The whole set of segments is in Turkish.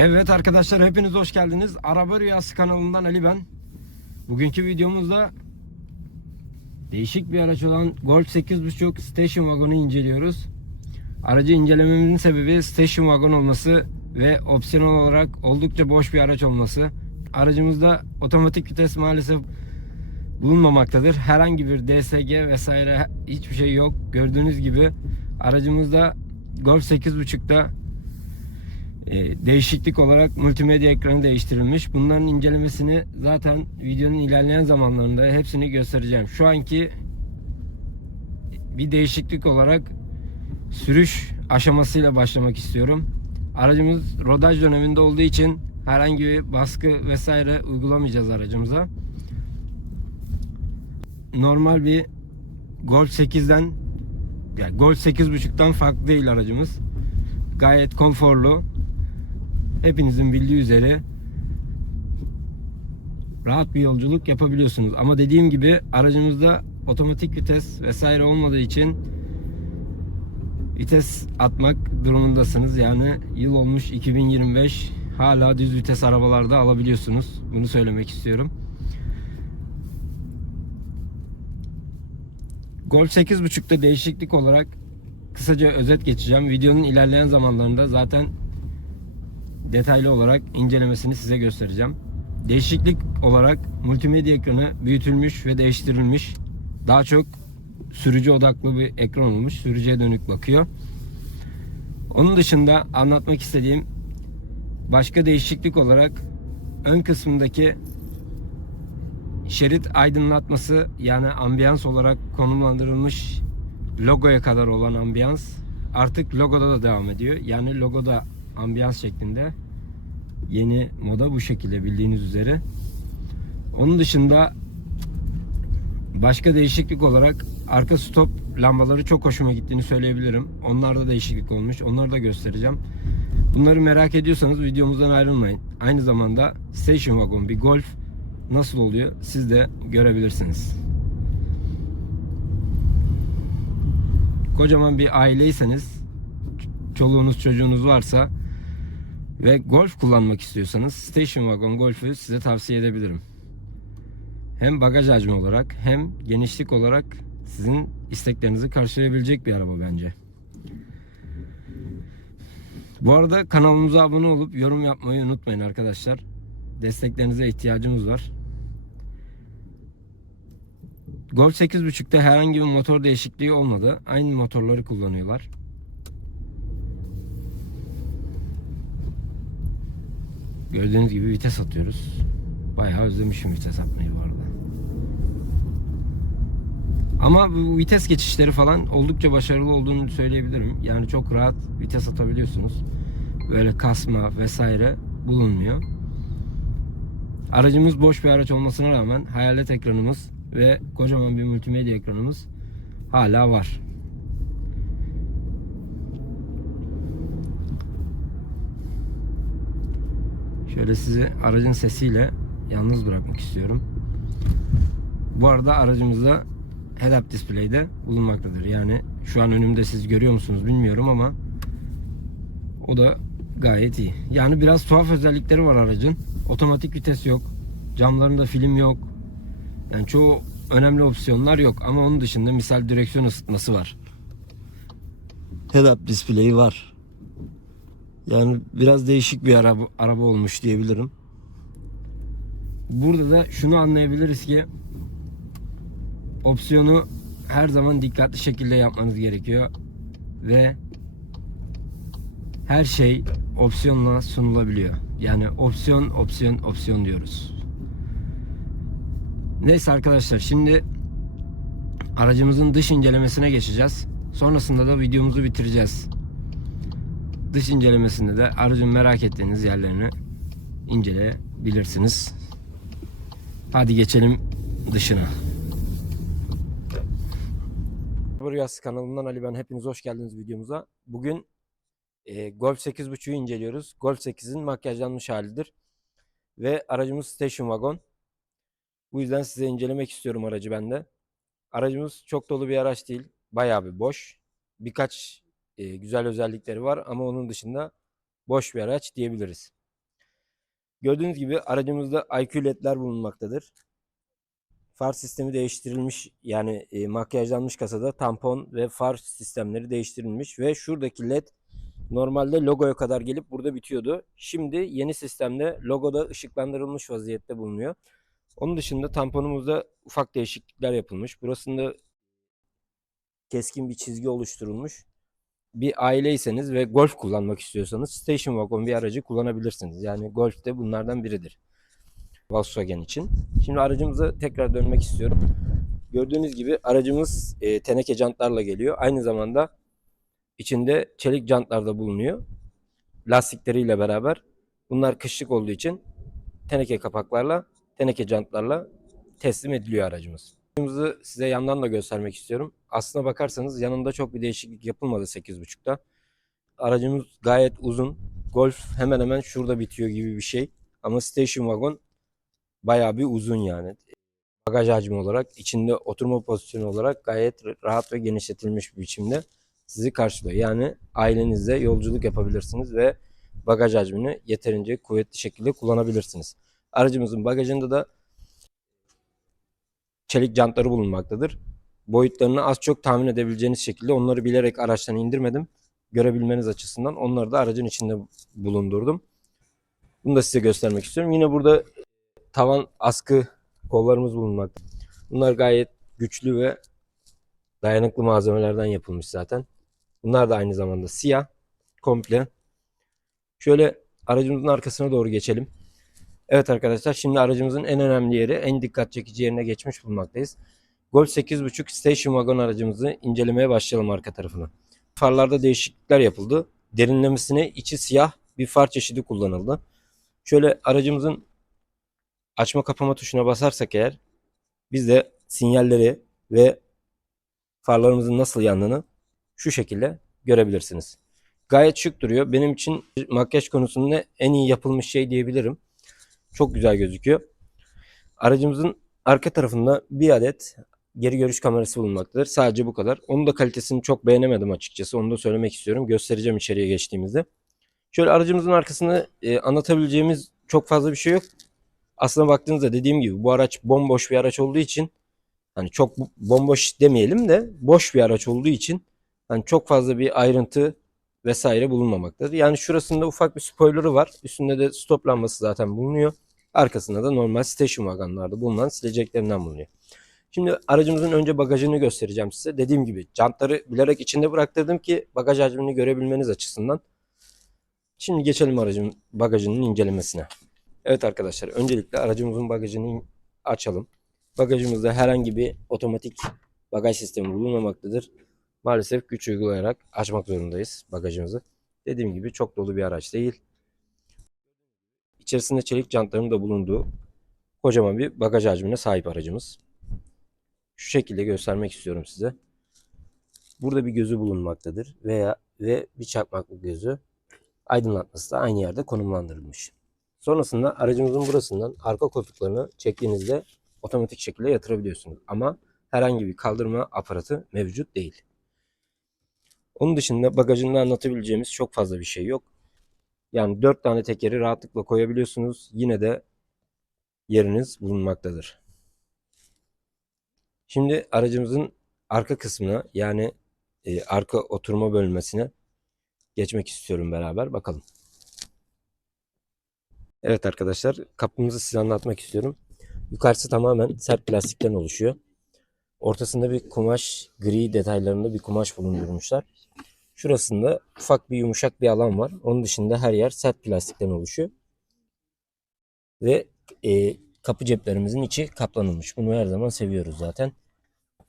Evet arkadaşlar, hepiniz hoş geldiniz. Araba Rüyası kanalından Ali ben. Bugünkü videomuzda değişik bir araç olan Golf 8.5 Station Wagon'u inceliyoruz. Aracı incelememizin sebebi Station Wagon olması ve opsiyonel olarak oldukça boş bir araç olması. Aracımızda otomatik vites maalesef bulunmamaktadır. Herhangi bir DSG vesaire hiçbir şey yok. Gördüğünüz gibi aracımızda Golf 8.5'da değişiklik olarak multimedya ekranı değiştirilmiş. Bunların incelemesini zaten videonun ilerleyen zamanlarında hepsini göstereceğim. Şu anki bir değişiklik olarak sürüş aşamasıyla başlamak istiyorum. Aracımız rodaj döneminde olduğu için herhangi bir baskı vesaire uygulamayacağız aracımıza. Normal bir Golf 8'den, yani Golf 8.5'tan farklı değil aracımız. Gayet konforlu. Hepinizin bildiği üzere rahat bir yolculuk yapabiliyorsunuz. Ama dediğim gibi aracımızda otomatik vites vesaire olmadığı için vites atmak durumundasınız. Yani yıl olmuş 2025, hala düz vites arabalarda alabiliyorsunuz. Bunu söylemek istiyorum. Golf 8.5'te değişiklik olarak kısaca özet geçeceğim. Videonun ilerleyen zamanlarında zaten detaylı olarak incelemesini size göstereceğim. Değişiklik olarak multimedya ekranı büyütülmüş ve değiştirilmiş. Daha çok sürücü odaklı bir ekran olmuş. Sürücüye dönük bakıyor. Onun dışında anlatmak istediğim başka değişiklik olarak ön kısmındaki şerit aydınlatması, yani ambiyans olarak konumlandırılmış logoya kadar olan ambiyans artık logoda da devam ediyor. Yani logoda ambiyans şeklinde. Yeni moda bu şekilde, bildiğiniz üzere. Onun dışında başka değişiklik olarak arka stop lambaları çok hoşuma gittiğini söyleyebilirim. Onlarda değişiklik olmuş. Onları da göstereceğim. Bunları merak ediyorsanız videomuzdan ayrılmayın. Aynı zamanda Station Wagon bir Golf nasıl oluyor siz de görebilirsiniz. Kocaman bir aileyseniz, çoluğunuz çocuğunuz varsa ve Golf kullanmak istiyorsanız Station Wagon Golf'ü size tavsiye edebilirim. Hem bagaj hacmi olarak hem genişlik olarak sizin isteklerinizi karşılayabilecek bir araba bence. Bu arada kanalımıza abone olup yorum yapmayı unutmayın arkadaşlar. Desteklerinize ihtiyacımız var. Golf 8.5'te herhangi bir motor değişikliği olmadı. Aynı motorları kullanıyorlar. Gördüğünüz gibi vites atıyoruz. Bayağı özlemişim vites atmayı bu arada. Ama bu vites geçişleri falan oldukça başarılı olduğunu söyleyebilirim. Yani çok rahat vites atabiliyorsunuz. Böyle kasma vesaire bulunmuyor. Aracımız boş bir araç olmasına rağmen hayalet ekranımız ve kocaman bir multimedya ekranımız hala var. Şöyle sizi aracın sesiyle yalnız bırakmak istiyorum. Bu arada aracımızda head-up display'de bulunmaktadır. Yani şu an önümde, siz görüyor musunuz bilmiyorum ama o da gayet iyi. Yani biraz tuhaf özellikleri var aracın. Otomatik vites yok. Camlarında film yok. Yani çoğu önemli opsiyonlar yok ama onun dışında misal direksiyon ısıtması var. Head-up display'i var. Yani biraz değişik bir araba olmuş diyebilirim. Burada da şunu anlayabiliriz ki opsiyonu her zaman dikkatli şekilde yapmanız gerekiyor ve her şey opsiyonla sunulabiliyor. Yani opsiyon diyoruz. Neyse arkadaşlar, şimdi aracımızın dış incelemesine geçeceğiz. Sonrasında da videomuzu bitireceğiz. Dış incelemesinde de aracın merak ettiğiniz yerlerini inceleyebilirsiniz. Hadi geçelim dışına. Araba Rüyası kanalından Ali ben. Hepiniz hoş geldiniz videomuza. Bugün Golf 8.5'ü inceliyoruz. Golf 8'in makyajlanmış halidir. Ve aracımız Station Wagon. Bu yüzden size incelemek istiyorum aracı ben de. Aracımız çok dolu bir araç değil. Bayağı bir boş. Birkaç güzel özellikleri var ama onun dışında boş bir araç diyebiliriz. Gördüğünüz gibi aracımızda IQ ledler bulunmaktadır. Far sistemi değiştirilmiş, yani makyajlanmış kasada tampon ve far sistemleri değiştirilmiş ve şuradaki led normalde logoya kadar gelip burada bitiyordu. Şimdi yeni sistemde logoda ışıklandırılmış vaziyette bulunuyor. Onun dışında tamponumuzda ufak değişiklikler yapılmış. Burasında keskin bir çizgi oluşturulmuş. Bir aileyseniz ve golf kullanmak istiyorsanız station wagon bir aracı kullanabilirsiniz. Yani golf de bunlardan biridir Volkswagen için. Şimdi aracımıza tekrar dönmek istiyorum. Gördüğünüz gibi aracımız teneke jantlarla geliyor. Aynı zamanda içinde çelik jantlar da bulunuyor. Lastikleriyle beraber. Bunlar kışlık olduğu için teneke kapaklarla, teneke jantlarla teslim ediliyor aracımız. Aracımızı size yandan da göstermek istiyorum. Aslına bakarsanız yanında çok bir değişiklik yapılmadı 8.5'ta. Aracımız gayet uzun. Golf hemen hemen şurada bitiyor gibi bir şey. Ama station wagon bayağı bir uzun yani. Bagaj hacmi olarak, içinde oturma pozisyonu olarak gayet rahat ve genişletilmiş bir biçimde sizi karşılıyor. Yani ailenizle yolculuk yapabilirsiniz ve bagaj hacmini yeterince kuvvetli şekilde kullanabilirsiniz. Aracımızın bagajında da çelik jantları bulunmaktadır. Boyutlarını az çok tahmin edebileceğiniz şekilde onları bilerek araçtan indirmedim. Görebilmeniz açısından onları da aracın içinde bulundurdum. Bunu da size göstermek istiyorum. Yine burada tavan askı kollarımız bulunmakta. Bunlar gayet güçlü ve dayanıklı malzemelerden yapılmış zaten. Bunlar da aynı zamanda siyah komple. Şöyle aracımızın arkasına doğru geçelim. Evet arkadaşlar, şimdi aracımızın en önemli yeri, en dikkat çekici yerine geçmiş bulunmaktayız. Golf 8.5 Station Wagon aracımızı incelemeye başlayalım arka tarafına. Farlarda değişiklikler yapıldı. Derinlemesine içi siyah bir far çeşidi kullanıldı. Şöyle aracımızın açma kapama tuşuna basarsak eğer biz de sinyalleri ve farlarımızın nasıl yandığını şu şekilde görebilirsiniz. Gayet şık duruyor. Benim için makyaj konusunda en iyi yapılmış şey diyebilirim. Çok güzel gözüküyor. Aracımızın arka tarafında bir adet geri görüş kamerası bulunmaktadır. Sadece bu kadar. Onun da kalitesini çok beğenemedim açıkçası. Onu da söylemek istiyorum. Göstereceğim içeriye geçtiğimizde. Şöyle aracımızın arkasında anlatabileceğimiz çok fazla bir şey yok. Aslına baktığınızda dediğim gibi bu araç bomboş bir araç olduğu için, hani çok bomboş demeyelim de boş bir araç olduğu için hani çok fazla bir ayrıntı vesaire bulunmamaktadır. Yani şurasında ufak bir spoiler'ı var. Üstünde de stop lambası zaten bulunuyor. Arkasında da normal station wagonlarda bulunan sileceklerinden bulunuyor. Şimdi aracımızın önce bagajını göstereceğim size. Dediğim gibi jantları bilerek içinde bıraktırdım ki bagaj hacmini görebilmeniz açısından. Şimdi geçelim aracın bagajının incelemesine. Evet arkadaşlar, öncelikle aracımızın bagajını açalım. Bagajımızda herhangi bir otomatik bagaj sistemi bulunmamaktadır. Maalesef güç uygulayarak açmak zorundayız bagajımızı. Dediğim gibi çok dolu bir araç değil. İçerisinde çelik jantların da bulunduğu kocaman bir bagaj hacmine sahip aracımız. Şu şekilde göstermek istiyorum size. Burada bir gözü bulunmaktadır ve bir çakmaklık gözü. Aydınlatması da aynı yerde konumlandırılmış. Sonrasında aracımızın burasından arka koltuklarını çektiğinizde otomatik şekilde yatırabiliyorsunuz. Ama herhangi bir kaldırma aparatı mevcut değil. Onun dışında bagajında anlatabileceğimiz çok fazla bir şey yok. Yani 4 tane tekeri rahatlıkla koyabiliyorsunuz. Yine de yeriniz bulunmaktadır. Şimdi aracımızın arka kısmına, yani arka oturma bölmesine geçmek istiyorum beraber. Bakalım. Evet arkadaşlar, kapımızı size anlatmak istiyorum. Yukarısı tamamen sert plastikten oluşuyor. Ortasında bir kumaş, gri detaylarında bir kumaş bulundurmuşlar. Şurasında ufak bir yumuşak bir alan var. Onun dışında her yer sert plastikten oluşuyor. Ve kapı ceplerimizin içi kaplanılmış. Bunu her zaman seviyoruz zaten.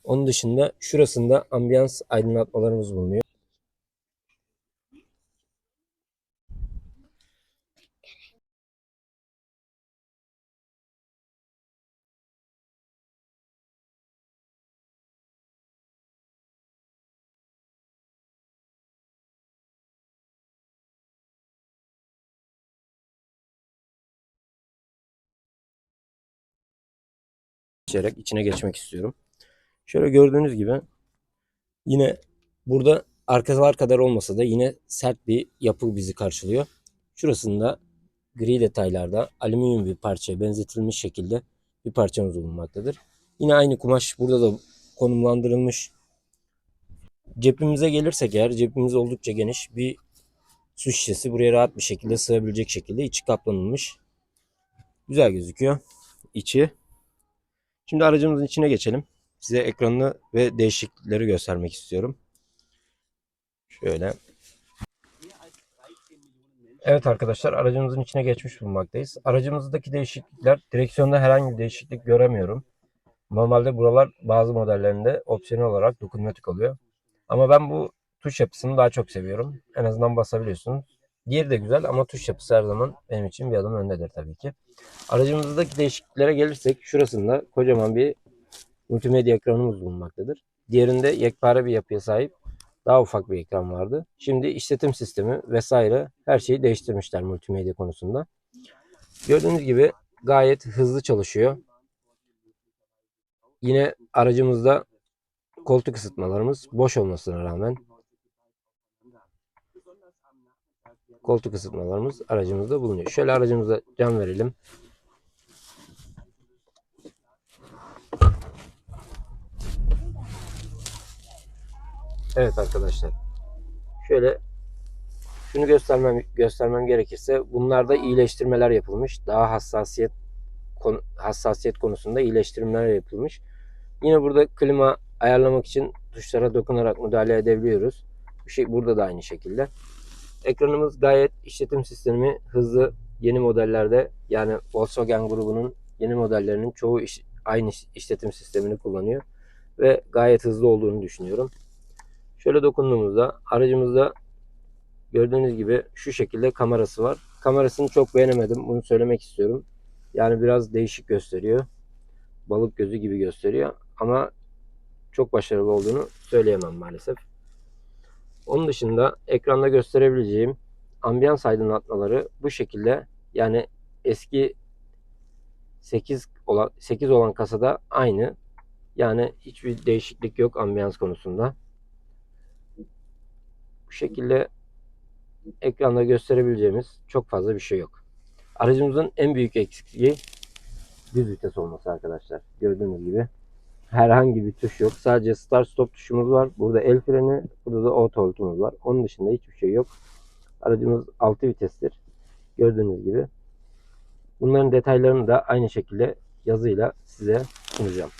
Onun dışında şurasında ambiyans aydınlatmalarımız bulunuyor. İçine geçmek istiyorum. Şöyle gördüğünüz gibi yine burada arkalar kadar olmasa da yine sert bir yapı bizi karşılıyor. Şurasında gri detaylarda alüminyum bir parçaya benzetilmiş şekilde bir parçamız bulunmaktadır. Yine aynı kumaş burada da konumlandırılmış. Cepimize gelirsek eğer, cepimiz oldukça geniş bir su şişesi, buraya rahat bir şekilde sığabilecek şekilde içi kaplanılmış. Güzel gözüküyor içi. Şimdi aracımızın içine geçelim. Size ekranını ve değişiklikleri göstermek istiyorum. Şöyle. Evet arkadaşlar, aracımızın içine geçmiş bulunmaktayız. Aracımızdaki değişiklikler, direksiyonda herhangi bir değişiklik göremiyorum. Normalde buralar bazı modellerinde opsiyonel olarak dokunmatik oluyor. Ama ben bu tuş yapısını daha çok seviyorum. En azından basabiliyorsunuz. Diğeri de güzel ama tuş yapısı her zaman benim için bir adım öndedir tabii ki. Aracımızdaki değişikliklere gelirsek, şurasında kocaman bir multimedya ekranımız bulunmaktadır. Diğerinde yekpare bir yapıya sahip daha ufak bir ekran vardı. Şimdi işletim sistemi vesaire her şeyi değiştirmişler multimedya konusunda. Gördüğünüz gibi gayet hızlı çalışıyor. Yine aracımızda koltuk ısıtmalarımız boş olmasına rağmen koltuk ısıtmalarımız aracımızda bulunuyor. Şöyle aracımıza cam verelim. Evet arkadaşlar. Şöyle şunu göstermem gerekirse, bunlarda iyileştirmeler yapılmış. Daha hassasiyet konusunda iyileştirmeler yapılmış. Yine burada klima ayarlamak için tuşlara dokunarak müdahale edebiliyoruz. Bu şey burada da aynı şekilde. Ekranımız gayet, işletim sistemi hızlı. Yeni modellerde, yani Volkswagen grubunun yeni modellerinin çoğu aynı işletim sistemini kullanıyor ve gayet hızlı olduğunu düşünüyorum. Şöyle dokunduğumuzda aracımızda gördüğünüz gibi şu şekilde kamerası var. Kamerasını çok beğenemedim. Bunu söylemek istiyorum. Yani biraz değişik gösteriyor. Balık gözü gibi gösteriyor. Ama çok başarılı olduğunu söyleyemem maalesef. Onun dışında ekranda gösterebileceğim ambiyans aydınlatmaları bu şekilde. Yani eski 8 olan kasada aynı. Yani hiçbir değişiklik yok ambiyans konusunda. Bu şekilde ekranda gösterebileceğimiz çok fazla bir şey yok. Aracımızın en büyük eksikliği düz vites olması arkadaşlar. Gördüğünüz gibi herhangi bir tuş yok. Sadece start stop tuşumuz var. Burada el freni, burada da auto hold'umuz var. Onun dışında hiçbir şey yok. Aracımız 6 vitestir. Gördüğünüz gibi. Bunların detaylarını da aynı şekilde yazıyla size sunacağım.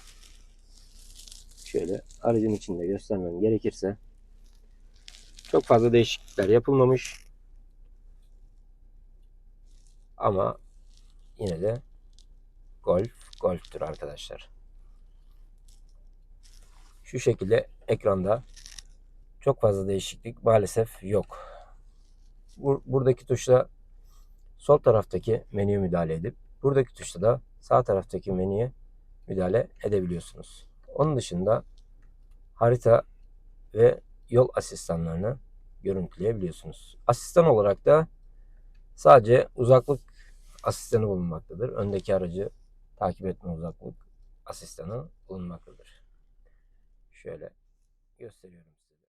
Şöyle aracın içinde göstermem gerekirse, çok fazla değişiklikler yapılmamış. Ama yine de Golf'tür arkadaşlar. Şu şekilde ekranda çok fazla değişiklik maalesef yok. Buradaki tuşla sol taraftaki menüye müdahale edip buradaki tuşla da sağ taraftaki menüye müdahale edebiliyorsunuz. Onun dışında harita ve yol asistanlarını görüntüleyebiliyorsunuz. Asistan olarak da sadece uzaklık asistanı bulunmaktadır. Öndeki aracı takip etme uzaklık asistanı bulunmaktadır. Şöyle gösteriyorum.